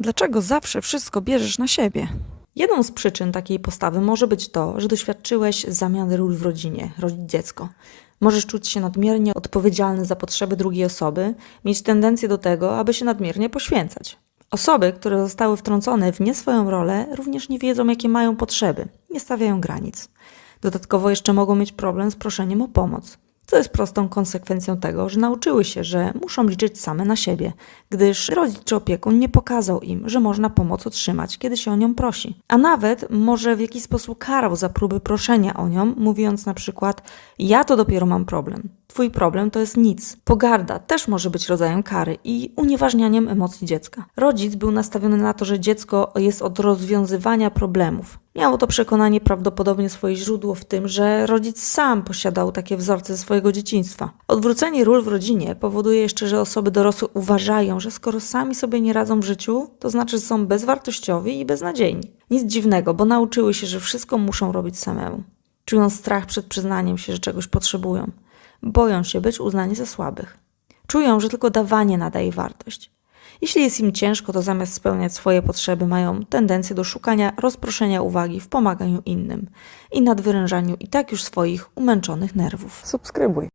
Dlaczego zawsze wszystko bierzesz na siebie? Jedną z przyczyn takiej postawy może być to, że doświadczyłeś zamiany ról w rodzinie, rodzić dziecko. Możesz czuć się nadmiernie odpowiedzialny za potrzeby drugiej osoby, mieć tendencję do tego, aby się nadmiernie poświęcać. Osoby, które zostały wtrącone w nie swoją rolę, również nie wiedzą, jakie mają potrzeby, nie stawiają granic. Dodatkowo jeszcze mogą mieć problem z proszeniem o pomoc, co jest prostą konsekwencją tego, że nauczyły się, że muszą liczyć same na siebie, gdyż rodzic czy opiekun nie pokazał im, że można pomoc otrzymać, kiedy się o nią prosi. A nawet może w jakiś sposób karał za próby proszenia o nią, mówiąc na przykład: Ja to dopiero mam problem. Twój problem to jest nic. Pogarda też może być rodzajem kary i unieważnianiem emocji dziecka. Rodzic był nastawiony na to, że dziecko jest od rozwiązywania problemów. Miało to przekonanie prawdopodobnie swoje źródło w tym, że rodzic sam posiadał takie wzorce ze swojego dzieciństwa. Odwrócenie ról w rodzinie powoduje jeszcze, że osoby dorosłe uważają, że skoro sami sobie nie radzą w życiu, to znaczy, że są bezwartościowi i beznadziejni. Nic dziwnego, bo nauczyły się, że wszystko muszą robić samemu. Czują strach przed przyznaniem się, że czegoś potrzebują. Boją się być uznani za słabych. Czują, że tylko dawanie nadaje wartość. Jeśli jest im ciężko, to zamiast spełniać swoje potrzeby, mają tendencję do szukania rozproszenia uwagi w pomaganiu innym i nadwyrężaniu i tak już swoich umęczonych nerwów. Subskrybuj.